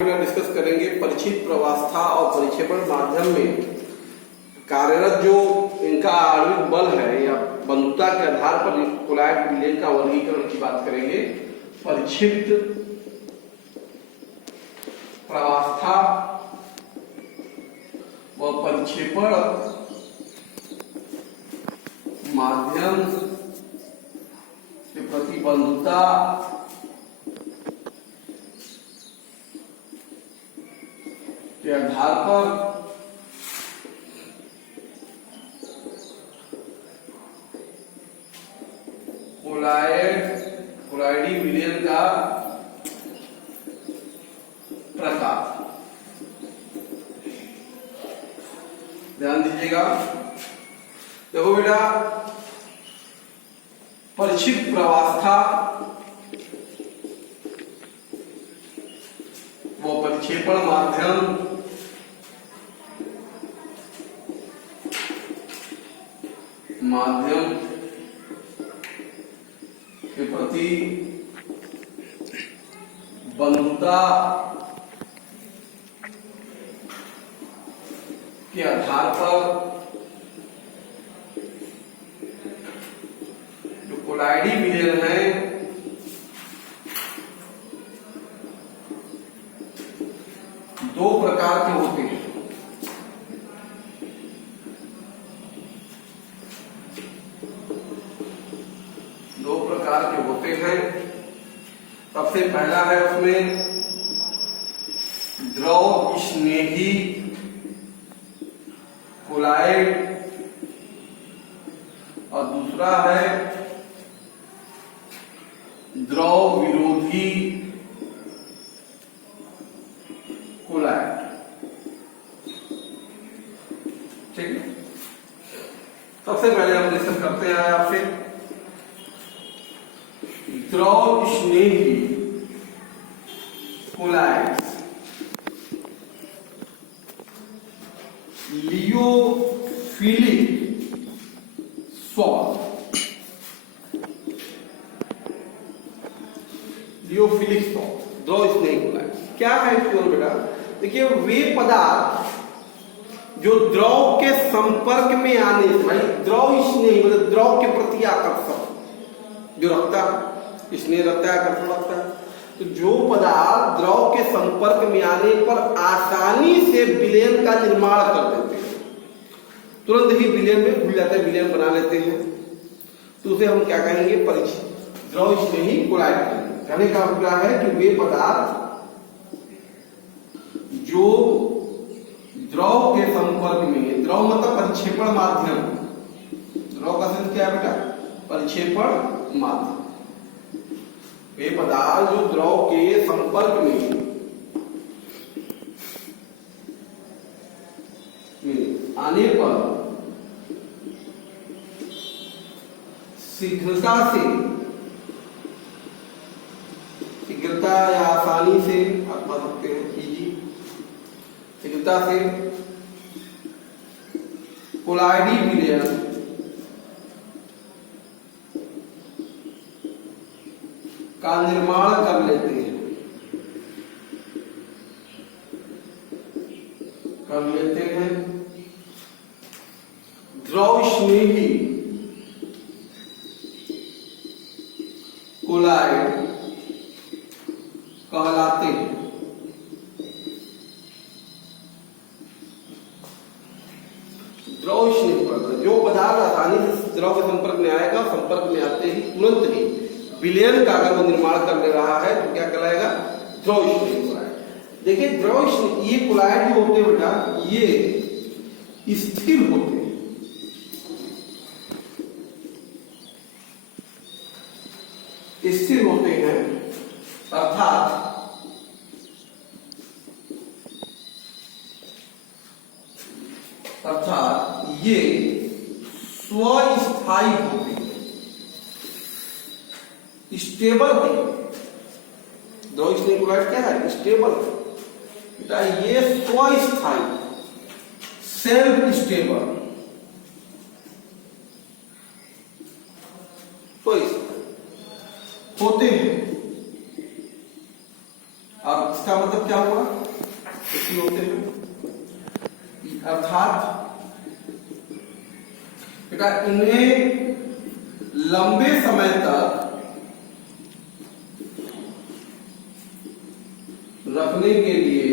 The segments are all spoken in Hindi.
डिस्कस करेंगे परिचित प्रवास्था और परिक्षेपण माध्यम में कार्यरत जो इनका आणविक बल है या बंधुता के आधार पर कोलॉइड विलयन का वर्गीकरण की बात करेंगे। परिक्षिप्त प्रवास्था व परिक्षेपण माध्यम के प्रति बंधुता के आधार पर कोलॉइडी विलयन का प्रकार। ध्यान दीजिएगा, देखो बेटा, परिक्षिप्त प्रवास्था वो परिक्षेपण माध्यम के प्रति बंधुता के आधार पर जो कोलॉइडी विलयन है दो प्रकार के होते हैं। दो प्रकार के होते हैं। सबसे पहला है उसमें द्रव स्नेही कोलॉइड और दूसरा है द्रव विरोधी कोलॉइड। ठीक है, सबसे पहले हम डिस्कस करते हैं आपसे द्रव स्नेही कोलॉइड लियोफिलिक सॉल्ट। लियोफिलिक सॉल्ट द्रव स्नेही कोलॉइड क्या है क्यों बेटा? देखिए, वे पदार्थ जो द्रव के संपर्क में आने से, भाई द्रव स्नेही मतलब द्रव के प्रति आकर्षण जो रखता है, स्नेह रखता है, आकर्षण रखता है, तो जो पदार्थ द्रव के संपर्क में आने पर आसानी से विलयन का निर्माण कर देते हैं, तुरंत ही विलयन में घुल जाते हैं, विलयन बना लेते हैं, तो उसे हम क्या कहेंगे? द्रव स्नेही कोलॉइड कहेंगे। कहने का अभिप्राय है कि वे पदार्थ जो द्रव के संपर्क में, द्रव मतलब परिक्षेपण माध्यम, द्रव का शब्द क्या है बेटा? परिक्षेपण माध्यम। वे पदार्थ जो द्रव के संपर्क में आने पर शीघ्रता या आसानी से आप मान सकते हैं, शीघ्रता से कोलॉइडी विलयन का निर्माण कर लेते हैं, द्रव स्नेही कोलॉइड कहलाते हैं। द्रव स्नेही जो पदार्थ आसानी से द्रव के संपर्क में आएगा, संपर्क में आते ही तुरंत ही विलयन का अगर वो निर्माण कर ले रहा है तो क्या कहलाएगा? द्रव स्नेही कोलॉइड। देखिए, द्रव ये कोलॉइड जो होते हैं बेटा, ये स्थिर होते हैं, स्थिर होते हैं, अर्थात ये स्वस्थायी होते हैं, स्टेबल है। द्रव स्नेही कोलॉइड क्या है? स्टेबल बेटा, ये स्वस्थायी, सेल्फ स्टेबल, तो होते हैं, और इसका मतलब क्या हुआ, इसी होते हैं, अर्थात बेटा इन्हें लंबे समय तक रखने के लिए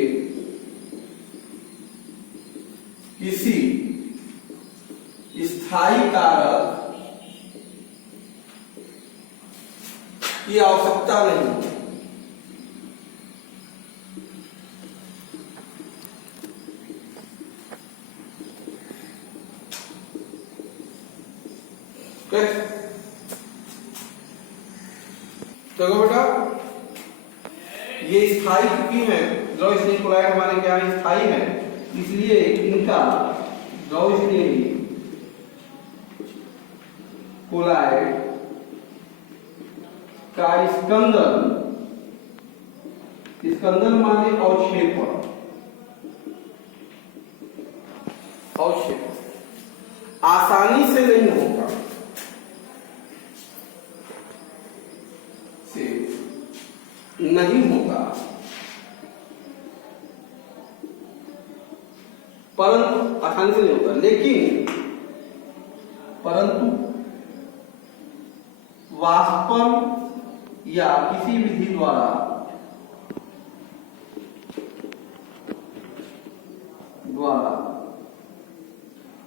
किसी स्थायी कारक की आवश्यकता नहीं। देखो बेटा ये स्थायी क्योंकि है, द्रव स्नेही कोलाइड हमारे क्या है, स्थायी है, इसलिए इनका द्रव स्नेही कोलाइड का स्कंदन, स्कंदन माने अवक्षेपण, अवक्षेपण आसानी से नहीं होगा, से नहीं होगा, परंतु आसानी से नहीं होगा, लेकिन परंतु वाष्पन या किसी विधि द्वारा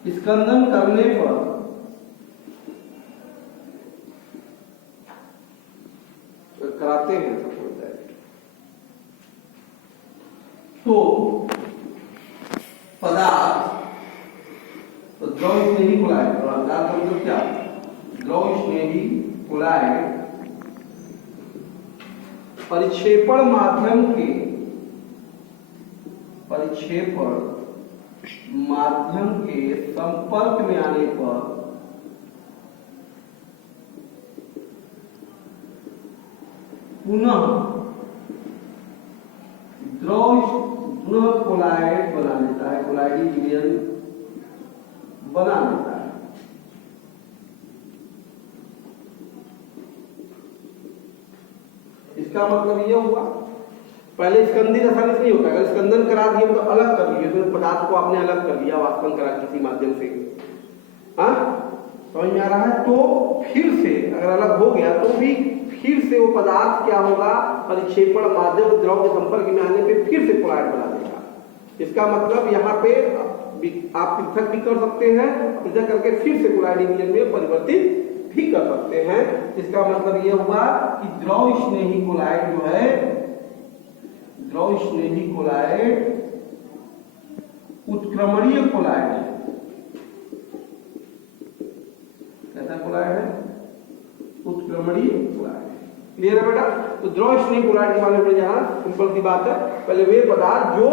स्कंदन करने पर कराते हैं तो पदार्थ, तो द्रव स्नेही कोलाइड, पदार्थ का मतलब क्या, द्रव स्नेही कोलाइड परिक्षेपण माध्यम के, परिक्षेपण माध्यम के संपर्क में आने पर पुनः कोलाइड बना लेता है, कोलाइडी विलयन बना लेता है। इसका मतलब यह हुआ, पहले स्कंदन आसानी से नहीं होता, अगर स्कंदन करा दिए तो अलग कर दिए, तो पदार्थ को आपने अलग कर दिया वाष्पन करा किसी माध्यम से, हाँ समझ में आ रहा है, तो फिर से अगर अलग हो गया तो भी फिर से वो पदार्थ क्या होगा, परिक्षेपण माध्यम द्रव के संपर्क में आने पे फिर से कोलाइड बना देगा। इसका मतलब यहाँ पे आप पृथक भी कर सकते हैं, पृथक करके फिर से कोलाइडी विलयन में परिवर्तित भी कर सकते हैं। इसका मतलब यह हुआ कि द्रव स्नेही कोलाइड जो है, द्रव स्नेही कोलाइड उत्क्रमणीय कोलाइड है। कैसा कोलाइड है, उत्क्रमणीय कोलाइड। क्लियर है बेटा, तो द्रव स्नेही कोलाइड के मामले में यहाँ सिंपल सी बात है, पहले वे पदार्थ जो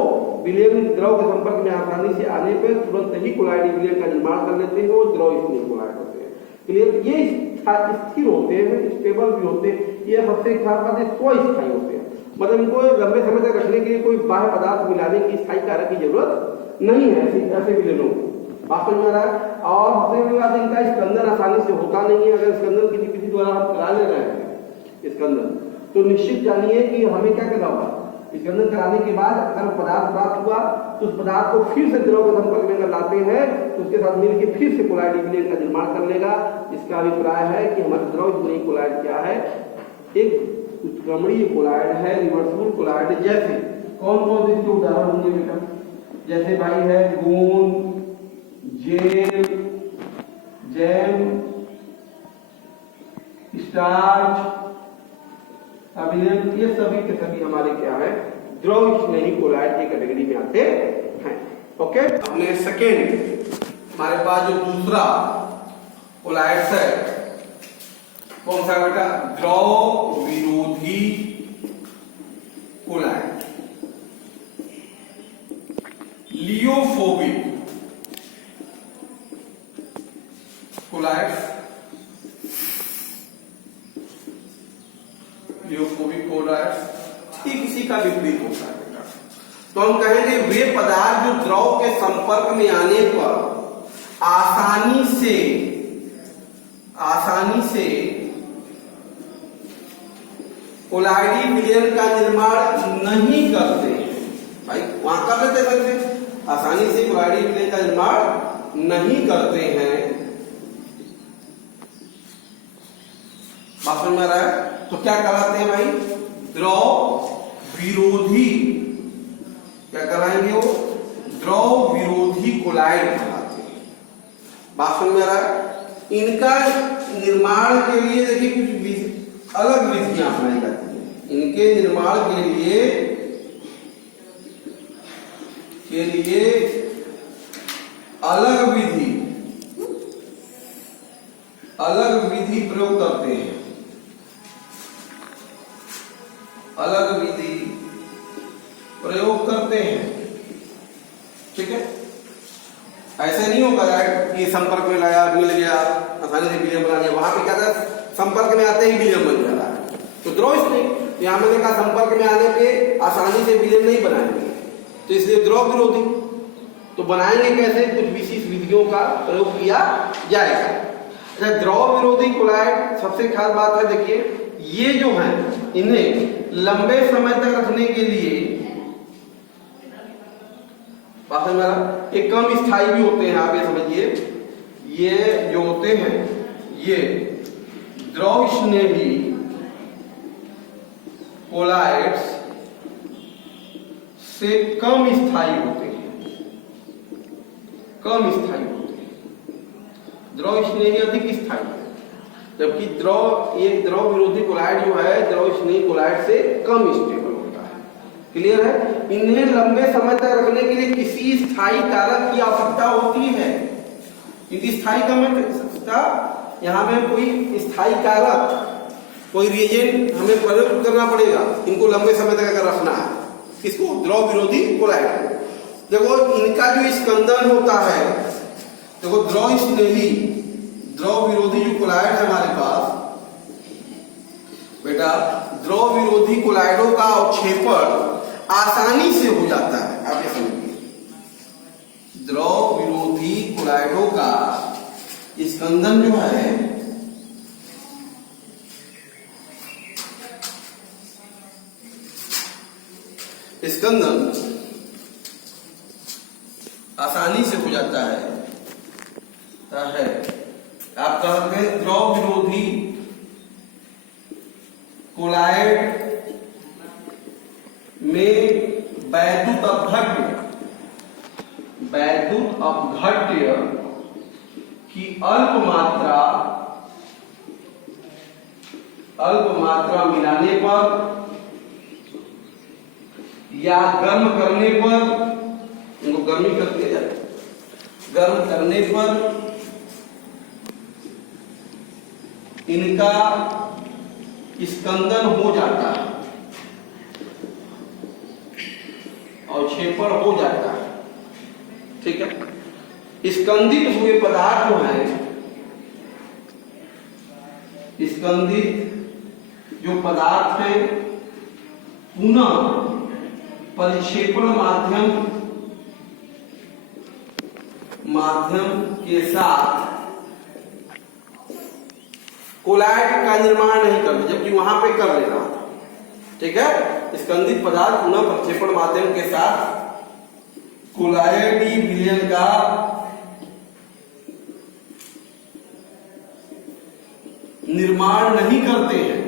विलयन द्रव के संपर्क में आसानी से आने पर तुरंत ही कोलाइडी विलयन का निर्माण कर लेते हैं, वो द्रव स्नेही कोलाइड होते हैं। क्लियर, ये स्थिर होते हैं, स्टेबल भी होते हैं, ये सबसे खास बात है स्वस्थायी होते हैं, मतलब इनको लंबे समय तक रखने के लिए कोई बाह्य पदार्थ मिलाने की स्थायी कारक की जरूरत नहीं है ऐसे विलयनों को, बात समझ में आ रहा है। और सबसे बड़ी बात इनका स्कंदन आसानी से होता नहीं है, अगर स्कंदन किसी विधि द्वारा हम करा ले रहे हैं स्कंदन, तो निश्चित जानिए कि हमें क्या करना होगा, स्कंदन कराने के बाद अगर पदार्थ प्राप्त हुआ तो उस पदार्थ को फिर से द्रव के संपर्क में लाते हैं तो उसके साथ मिलकर फिर से कोलाइडी विलयन का निर्माण कर लेगा। इसका अभिप्राय है कि हमारे द्रव स्नेही कोलाइड क्या है, एक उत्क्रमणीय कोलाइड है, रिवर्सिबल कोलाइड। जैसे कौन कौन से इसके उदाहरण होंगे बेटा, जैसे भाई है गोंद, जेल, जैम, स्टार्च, अभिलेख, ये सभी के सभी हमारे क्या है, द्रव स्नेही कोलाइड की कैटेगरी में आते हैं। ओके, अपने सेकेंड हमारे पास जो दूसरा कोलाइड्स है कौन सा बेटा, द्रव विरोधी कोलाइड, लियोफोबिक कोलाइड्स, लियोफोबिक कोलाइड्स ठीक इसी का विपरीत होता है बेटा। तो हम कहेंगे वे पदार्थ जो द्रव के संपर्क में आने पर आसानी से कोलाइडी विलयन का निर्माण नहीं लेते हैं, आसानी से कोलाइडिक विलयन का निर्माण नहीं करते हैं। बात समझ में आ रहा है? तो क्या कहलाते हैं भाई? द्रव विरोधी। क्या कहलाएंगे वो? द्रव विरोधी कोलाइड कहलाते हैं। बात समझ में आ रहा है? इनका निर्माण के लिए देखिए कुछ अलग विधियां अपनाई जाती हैं। इनके निर्माण के लिए अलग विधि प्रयोग करते हैं। अलग विधि प्रयोग करते हैं। ठीक है, ऐसे नहीं होगा कि संपर्क में लाया, मिल गया, आसानी से विलयन बना लिया। वहां पे क्या था, संपर्क में आते ही विलयन बन जा रहा है। तो द्रव स्नेह यहां मैंने कहा संपर्क में आने पे आसानी से विलयन नहीं बनाएंगे, तो इसलिए द्रव विरोधी। तो बनाएंगे कैसे? कुछ विशेष विधियों का प्रयोग किया जाएगा। द्रव विरोधी कोलाइड सबसे खास बात है, देखिए ये जो है इन्हें लंबे समय तक रखने के लिए बात है मेरा, ये कम स्थायी भी होते हैं। आप ये समझिए, ये जो होते हैं ये द्रव स्नेही कोलाइड्स से कम स्थायी होते हैं। कम स्थायी होते हैं। द्रव स्नेही अधिक स्थायी है, जबकि एक द्रव विरोधी कोलाइड जो है द्रव स्नेही कोलाइड से कम स्टेबल होता है। क्लियर है? इन्हें लंबे समय तक रखने के लिए किसी स्थायी कारक की आवश्यकता होती है। क्योंकि स्थायी का यहाँ पे कोई स्थायी कारक, कोई रिएजेंट हमें प्रयोग करना पड़ेगा इनको लंबे समय तक अगर रखना है। किसको? द्रव विरोधी कोलाइड। देखो इनका जो स्कंदन होता है, देखो द्रव स्नेही द्रव विरोधी जो कोलाइड है हमारे पास बेटा, द्रव विरोधी कोलाइडों का अवक्षेपण आसानी से हो जाता है। आप ये समझिए, द्रव विरोधी कोलाइडों का स्कंदन जो है स्कंदन आसानी से हो जाता है। आप कह सकते हैं द्रव विरोधी कोलाइड में वैद्युत अपघट्य की अल्प मात्रा मिलाने पर या गर्म करने पर, इनको गर्मी कर दिया जाए, गर्म करने पर इनका स्कंदन हो जाता है, अवक्षेपण हो जाता है। ठीक है, स्कंदित हुए पदार्थ जो है, स्कंदित जो पदार्थ है पुनः परिक्षेपण माध्यम के साथ कोलाइड का निर्माण नहीं करते, जबकि वहां पे कर ले रहा था। ठीक है, स्कंदित पदार्थ पुनः प्रक्षेपण माध्यम के साथ कोलाइडी विलयन का निर्माण नहीं करते हैं,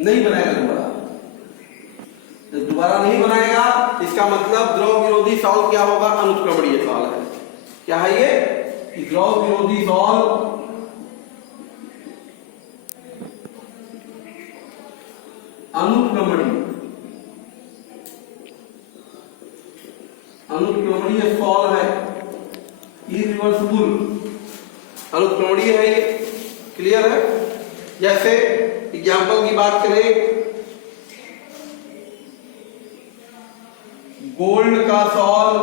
नहीं बनाएगा दोबारा। तो दोबारा नहीं बनाएगा, इसका मतलब द्रव विरोधी सॉल्व क्या होगा? अनुत्क्रमणीय सॉल्व है। क्या है ये? द्रव विरोधी सॉल्व अनुक्रमणीय सॉल्व है, इरिवर्सिबल अनुक्रमणीय है ये। क्लियर है? जैसे एग्जाम्पल की बात करें, गोल्ड का सॉल्व,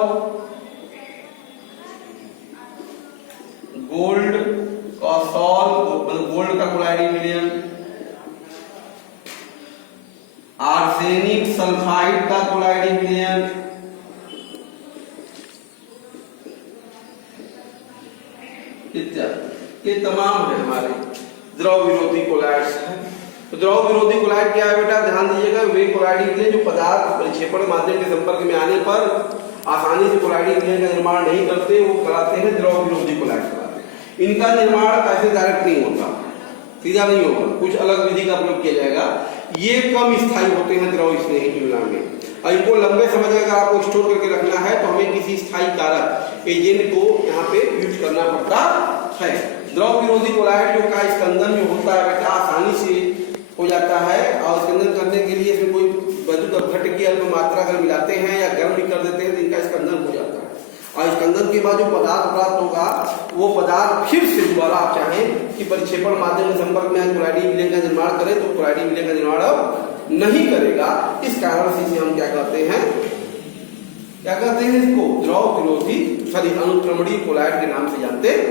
गोल्ड का कोलाइडिक विलयन, आर्सेनिक सल्फाइड का कोलाइडिक विलयन, इत्यादि, ये तमाम है हमारे द्रव विरोधी कोलाइड्स हैं। तो द्रव विरोधी कोलाइड क्या है बेटा, ध्यान दीजिएगा, वे कोलाइड के जो पदार्थ परिक्षेपण माध्यम के संपर्क में आने पर आसानी से कोलाइड का निर्माण नहीं करते, वो कराते हैं द्रव विरोधी कोलाइड कराते हैं। इनका निर्माण ऐसे डायरेक्ट नहीं होता, सीधा नहीं होगा, कुछ अलग विधि का प्रयोग किया जाएगा। ये कम स्थायी होते हैं द्रव स्नेही की तुलना में, और इनको लंबे समय तक अगर आपको स्टोर करके रखना है तो हमें किसी स्थायी कारक एजेंट को यहाँ पे यूज करना पड़ता है। द्रव विरोधी कोलाइड जो का स्कंदन जो होता है बेटा आसानी से हो जाता है, और स्कंदन करने के लिए इसमें कोई वैद्युत अपघट्ट की अल्प मात्रा अगर मिलाते हैं या गर्म भी कर देते हैं तो इनका स्कंदन हो जाता है, और स्कंदन के बाद जो पदार्थ प्राप्त होगा वो पदार्थ फिर से दोबारा आप चाहें कि परिक्षेपण माध्यम के संपर्क में कोलाइडी विलय का निर्माण करें तो कोलाइडी विलय का निर्माण अब नहीं करेगा। इस कारण से इसे हम क्या कहते हैं इसको द्रव विरोधी अनुक्रमणीय कोलाइड के नाम से जानते हैं।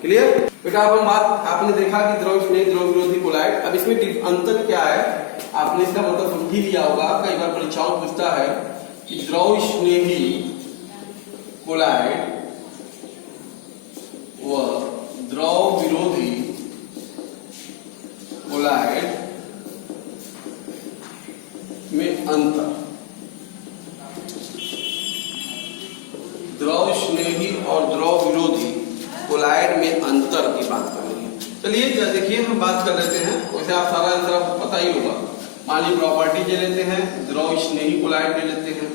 क्लियर बेटा, अब हम बात आपने देखा कि द्रव स्नेही द्रव विरोधी कोलाइड, अब इसमें अंतर क्या है आपने इसका मतलब समझ ही लिया होगा। कई बार परीक्षाओं पूछता है कि द्रव स्नेही कोलाइड व द्रव विरोधी कोलाइड में अंतर, द्रव स्नेही और द्रव विरोधी कोलाइड में अंतर की बात कर रही है। चलिए देखिए हम बात कर लेते हैं, वैसे आप सारा आंसर आपको पता ही होगा। मान ली प्रॉपर्टी ले लेते हैं, द्रव स्नेही कोलाइड ले लेते हैं,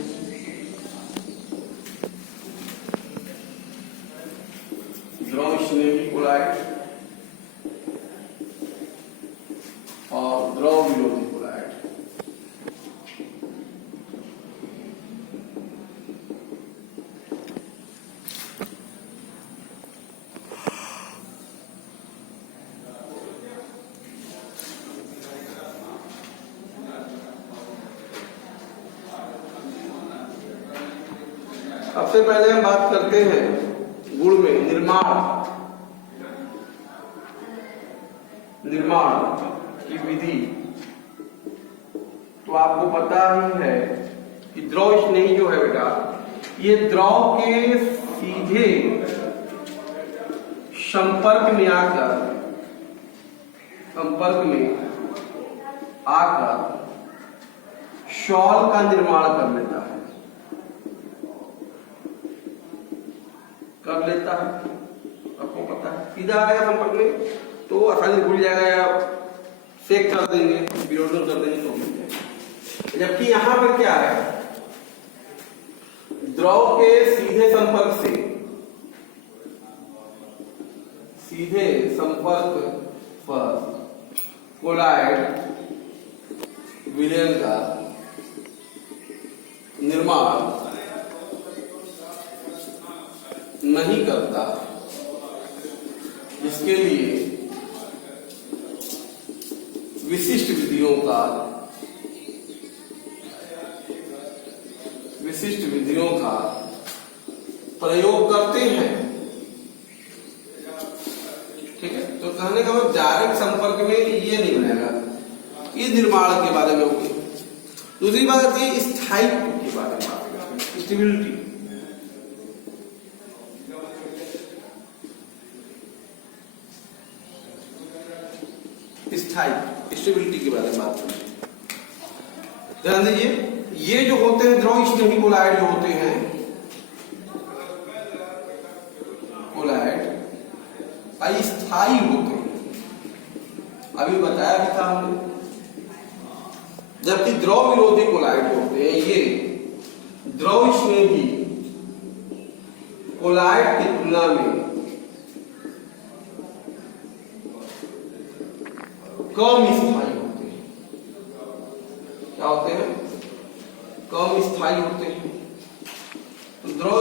द्रव स्नेही कोलाइड और द्रव विरोधी कोलाइड। सबसे पहले हम बात करते हैं गुण में निर्माण की विधि। तो आपको पता ही है कि द्रव स्नेही जो है बेटा, ये द्रव के सीधे संपर्क में आकर शॉल का निर्माण कर लेता है, आपको पता है। सीधा आ गया संपर्क में तो आसानी से घुल जाएगा, या सेक कर देंगे, विरोधन कर देंगे तो घुल जाएगा। जबकि यहां पर क्या है, द्रव के सीधे संपर्क पर कोलाइड विलयन का निर्माण नहीं करता, इसके लिए विशिष्ट विधियों का प्रयोग करते हैं। ठीक है, तो कहने का मतलब डायरेक्ट संपर्क में ये नहीं बनेगा, ये निर्माण के बारे में होगी। दूसरी बात आती है स्थायित्व के बारे में, स्टेबिलिटी। स्टेबिलिटी के बारे में बात करें, ध्यान दीजिए, ये जो होते हैं द्रव स्नेही कोलाइड जो होते हैं, कोलाइड अस्थायी होते हैं, अभी बताया भी था हमने। जबकि द्रव विरोधी कोलाइड जो होते हैं, ये द्रव स्नेही कोलाइड की तुलना में कम स्थायी होते हैं। क्या होते हैं? कम स्थायी होते हैं। तो द्रव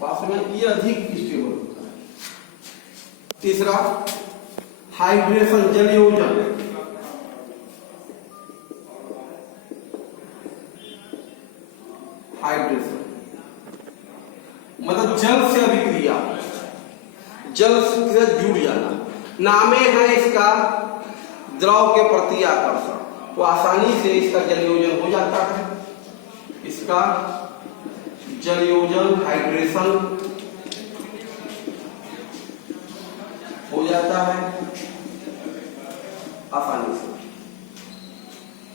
वास्तव में ये अधिक स्टेबल होता है। तीसरा हाइड्रेशन, जल योजन। हाइड्रेशन मतलब जल से अभिक्रिया, जल से जुड़ जाना। नामे है इसका द्रव के प्रति आकर्षण, तो आसानी से इसका जलयोजन हो जाता है। इसका जलयोजन हाइड्रेशन हो जाता है आसानी से।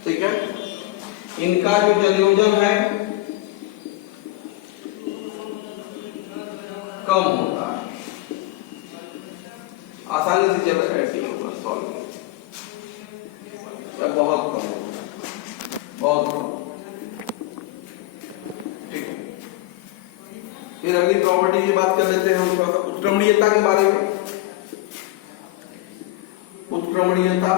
ठीक है, इनका जो संयोजन है कम होगा, आसानी से चला ऐसे ही होगा सॉल्व, बहुत कम होगा, बहुत कम। ठीक है, फिर अगली प्रॉपर्टी की बात कर लेते हैं हम थोड़ा सा उत्क्रमणीयता के बारे में। उत्क्रमणीयता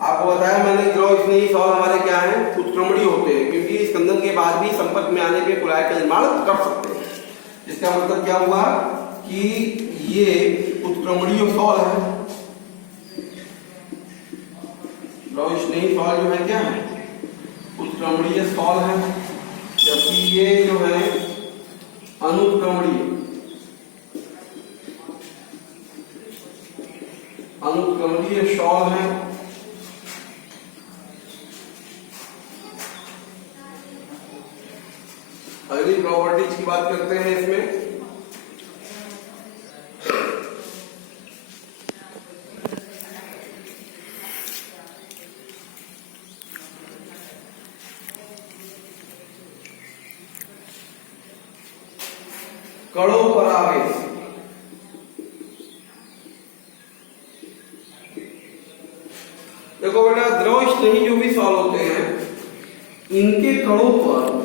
आपको बताया मैंने, द्रव स्नेही सॉल्व हमारे क्या है, उत्क्रमणीय होते हैं, क्योंकि स्कंदन के बाद भी संपर्क में आने पे कुलाय का निर्माण कर सकते हैं। इसका मतलब क्या हुआ कि ये उत्क्रमणीय सॉल्व है, द्रव स्नेही सॉल्व जो है क्या है, उत्क्रमणीय सॉल्व है, जबकि ये जो है अनुक्रमणीय, अनुक्रमणीय सॉल्व है। अगली प्रॉपर्टीज की बात करते हैं इसमें। कणों पर आवेश, देखो बेटा द्रव स्नेही जो भी सॉल्व होते हैं इनके कणों पर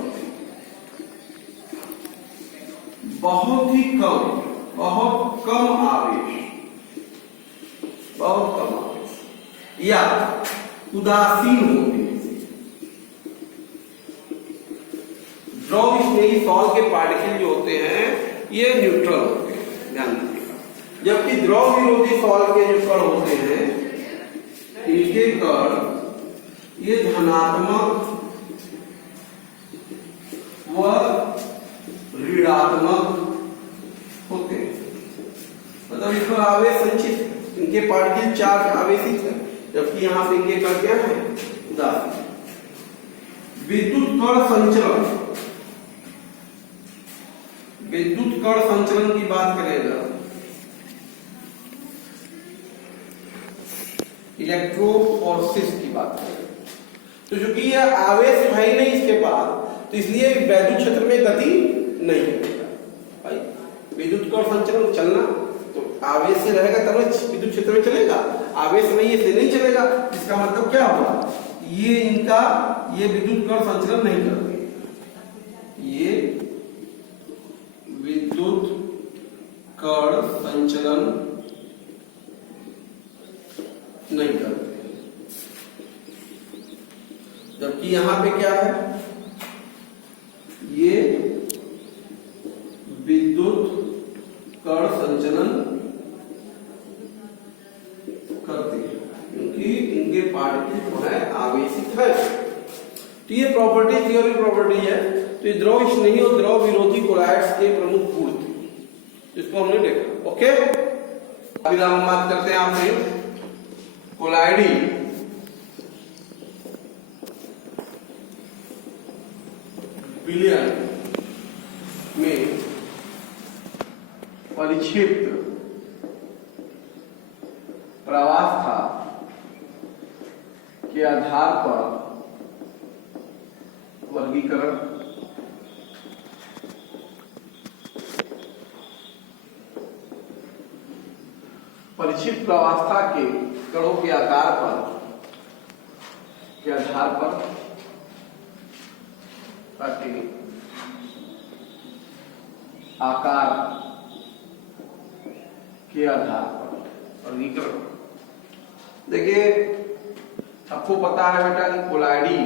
बहुत ही कम, बहुत कम आवेश, बहुत कम आवेश या उदासीन होते हैं। द्रव स्नेही सॉल्व के पार्टिकल जो होते हैं ये न्यूट्रल होते हैं, ध्यान रखिएगा, जबकि द्रव विरोधी सॉल्व के जो कण होते हैं इनके कण ये धनात्मक व ऋणात्मक होते हैं, मतलब इस पर आवेश संचित, इनके पार्टिकल चार्ज आवेशित है, जबकि यहां से इनके कण क्या है, उदासीन। विद्युत कण संचलन, विद्युत कण संचलन की बात करेगा, इलेक्ट्रोफोरेसिस की बात करेगा, तो चूंकि यह आवेश है ही नहीं इसके पास, तो इसलिए वैद्युत क्षेत्र में गति नहीं होगा। भाई विद्युत कण संचलन चलना तो आवेश से रहेगा तब विद्युत क्षेत्र में चलेगा, आवेश नहीं है नहीं चलेगा। इसका मतलब क्या हुआ, ये इनका ये विद्युत कण संचलन नहीं करते, ये विद्युत कण संचलन नहीं करते, जबकि यहां पे क्या है, ये विद्युत कण संचलन करते हैं, क्योंकि इनके पार्टिकल जो है आवेशित है। तो ये प्रॉपर्टी थ्योरी प्रॉपर्टी है। तो ये द्रव स्नेही और द्रव विरोधी कोलाइड्स के प्रमुख गुण थे, इसको हमने देखा। ओके, अभी हम बात करते हैं आपसे कोलाइडी विलयन में परिक्षिप्त प्रवास्था के आधार पर वर्गीकरण, परिक्षिप्त प्रवास्था के कणों के आकार पर के आधार पर आकार के आधार पर वर्गीकरण। देखिए आपको पता है बेटा कि कोलाइडी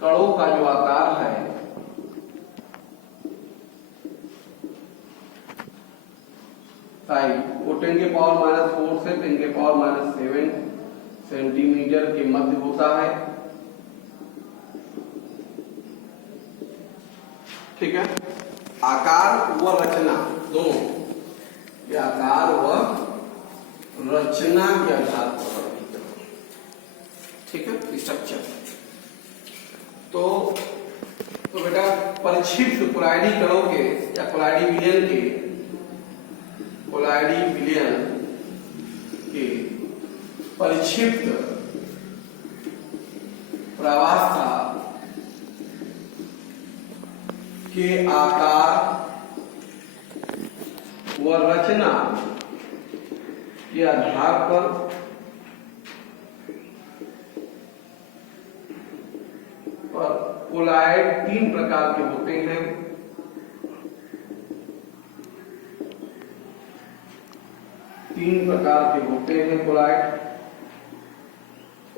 कणों का जो आकार है वो 10 के पावर -4 से 10 के पावर -7 सेंटीमीटर के मध्य होता है। ठीक है, आकार व रचना दोनों, ये आकार व रचना के आधार पर, ठीक है, स्ट्रक्चर। तो बेटा परिक्षिप्त कोलाइडी कणों के या कोलाइडी विलयन के, कोलाइडी विलयन के परिक्षिप्त प्रावस्था के आकार व रचना के आधार पर कोलॉइड 3 प्रकार के होते हैं। कोलॉइड,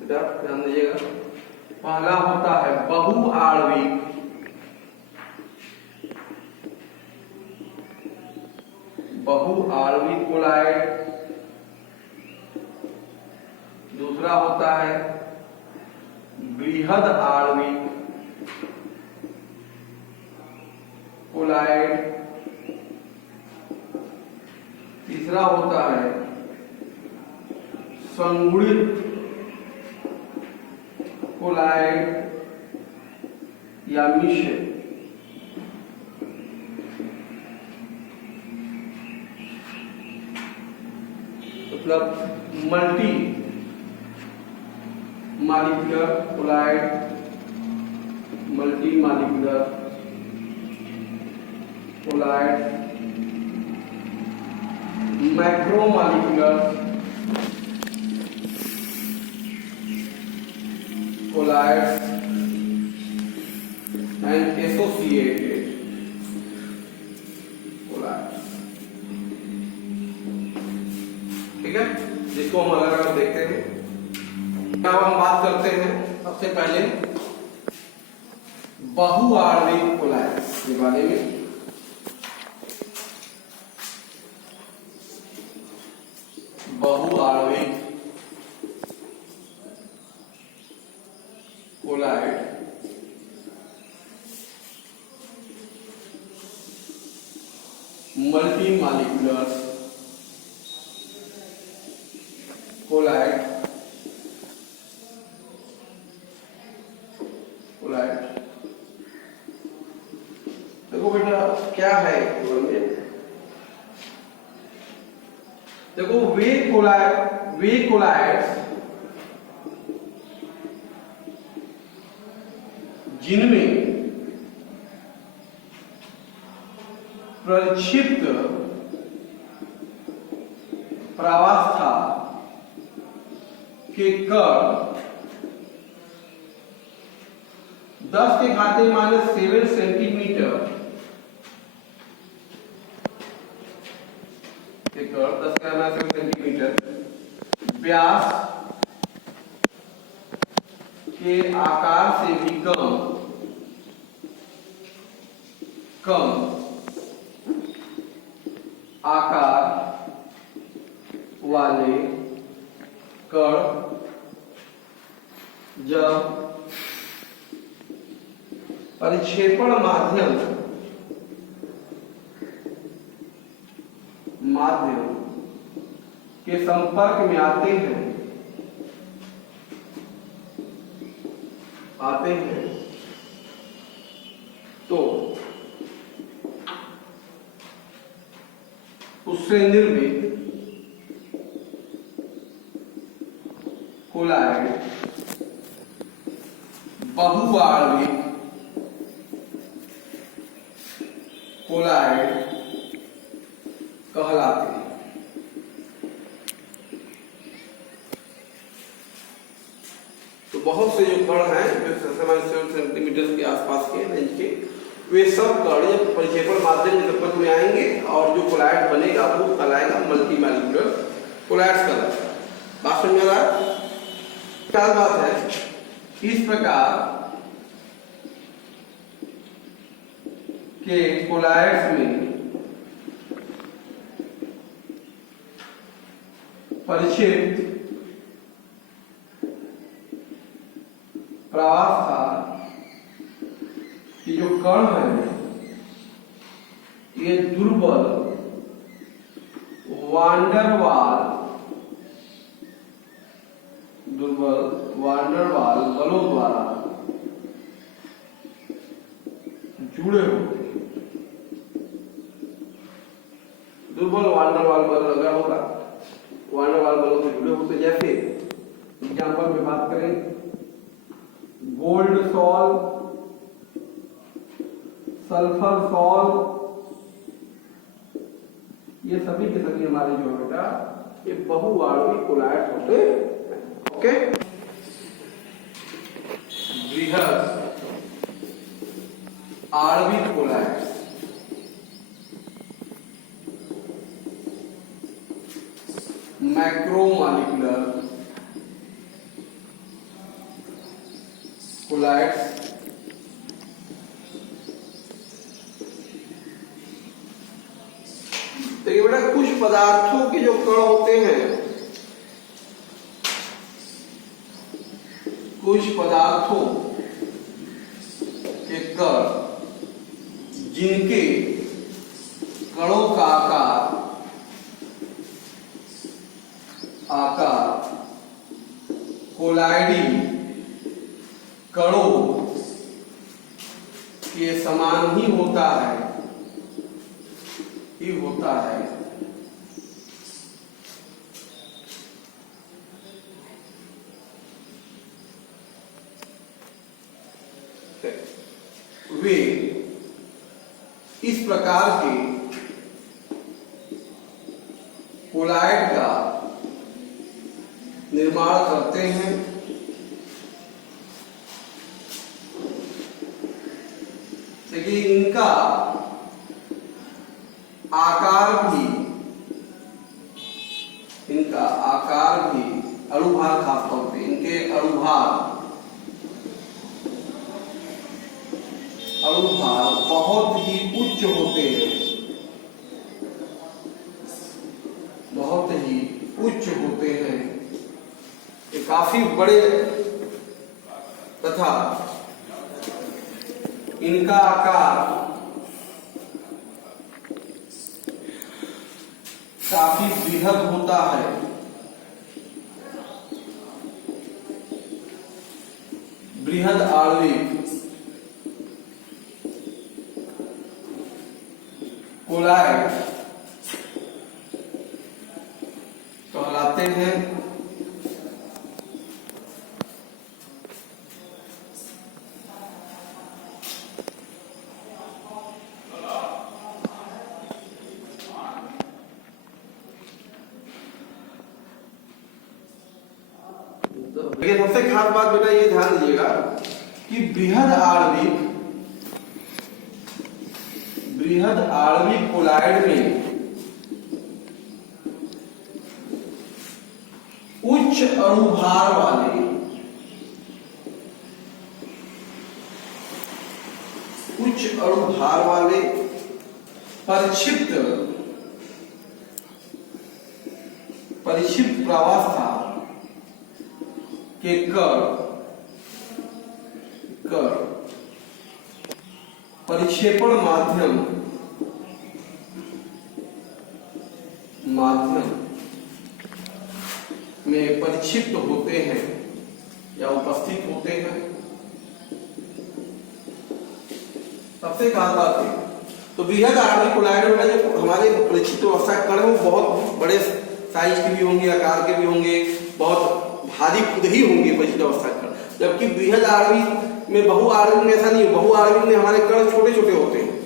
ध्यान दीजिएगा। पहला होता है बहुआण्विक, कोलॉइड। दूसरा होता है बृहद आणविक कोलॉइड। तीसरा होता है संगुणित कोलॉइड या मिश्र। मतलब multi molecular colloid, multi molecular colloid, macromolecular colloids and associated colloids. ठीक है, जिसको हम अलग अलग देखते हैं। अब हम बात करते हैं सबसे पहले बहुआण्विक कोलॉइड्स के बारे में। बहुआण्विक कोलॉइड मल्टी मॉलिक्यूलर कोलॉइड देखो बेटा क्या है केवल में, देखो वे कोलॉइड्स जिनमें प्रक्षिप्त प्रावस्था के कण 10⁻⁷ सेंटीमीटर के कण 10⁻⁷ सेंटीमीटर व्यास के आकार से भी कम आकार वाले कण जब परिक्षेपण माध्यम के संपर्क में आते हैं तो उससे निर्मित कोलॉइड बहुआण्विक कोलॉइड कहलाते हैं। तो बहुत से जो कण हैं जो 7 सेंटीमीटर के आसपास के रेंज के, वे सब कण जब परिक्षेपण माध्यम के संपर्क में आएंगे और जो कोलॉइड बनेगा वो कहलाएगा मल्टी मॉलिक्यूलर कोलॉइड्स कहलाएगा। बात समझ में आ रहा है? क्या बात है? इस प्रकार के कोलॉइड्स में परिक्षेपित प्रावस्था की जो कण है ये दुर्बल वांडरवाल बलों द्वारा जुड़े होते हैं। दुर्बल वांडरवाल बल लगा होगा, वांडरवाल बलों से जुड़े होते। जैसे एग्जाम्पल में बात करें गोल्ड सॉल्ट, सल्फर सॉल्ट, ये सभी के सभी हमारे जो है बेटा ये बहुआण्विक कोलाइड्स होते हैं। ओके, बृहद आणविक कोलाइड्स, मैक्रोमॉलिक्यूलर कोलाइड्स, देखिए बेटा कुछ पदार्थों के जो कण होते हैं, कुछ पदार्थों के कण जिनके कणों का आकार कोलाइडी कणों के समान ही होता है, वे इस प्रकार के कोलाइड का निर्माण करते हैं। देखिए इनका आकार भी अणुभार, खासतौर पे इनके अणुभार बहुत ही उच्च होते हैं, बहुत ही उच्च होते हैं, ये काफी बड़े तथा इनका आकार काफी बृहद होता है। बृहद आणविक कोलाइड कहलाते हैं। लेकिन सबसे खास बात बेटा ये ध्यान दीजिएगा कि बृहद आणविक कोलाइड में उच्च अणुभार वाले परिक्षिप्त प्रावस्था के कण परिक्षेपण माध्यम में परिक्षिप्त होते हैं या उपस्थित होते हैं। सबसे खास बात है तो बृहद आणविक कोलाइड में जो हमारे परिक्षिप्त अवस्था के कण वो बहुत बड़े साइज के भी होंगे, आकार के भी होंगे, बहुत भारी खुद ही होंगे परिक्षिप्त अवस्था के कण। जबकि बृहद आणविक में बहुआण्विक में ऐसा नहीं है, बहुआण्विक में हमारे कण छोटे छोटे होते हैं,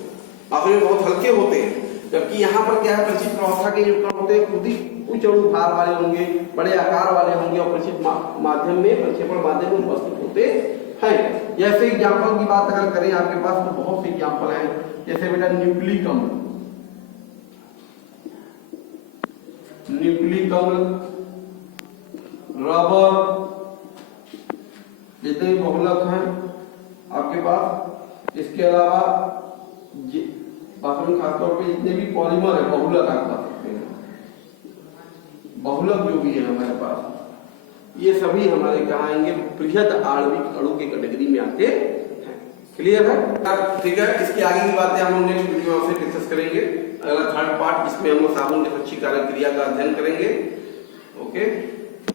मात्रा में बहुत हल्के होते हैं। जबकि यहाँ पर क्या है, परिक्षिप्त अवस्था के जो कण होते हैं खुद ही उच्च अणुभार वाले होंगे, बड़े आकार वाले होंगे और परिक्षेपण माध्यम में उपस्थित होते हैं। जैसे एग्जाम्पल की बात अगर करें आपके पास तो बहुत से एग्जाम्पल हैं, जैसे बेटा न्यूक्लिक अम्ल, रबर, जितने बहुलक हैं आपके पास, इसके अलावा खासतौर पे जितने भी पॉलीमर है बहुलक आप बता सकते हैं, बहुलक जो भी है हमारे पास, ये सभी हमारे कहाँ आएंगे, बृहद आणविक अणु के कैटेगरी में आते हैं। क्लियर है? ठीक है, इसकी आगे की बातें हम नेक्स्ट वीडियो में डिस्कस करेंगे। अगला थर्ड पार्ट जिसमें हम साबुन के अच्छी कार्य क्रिया का अध्ययन करेंगे। ओके।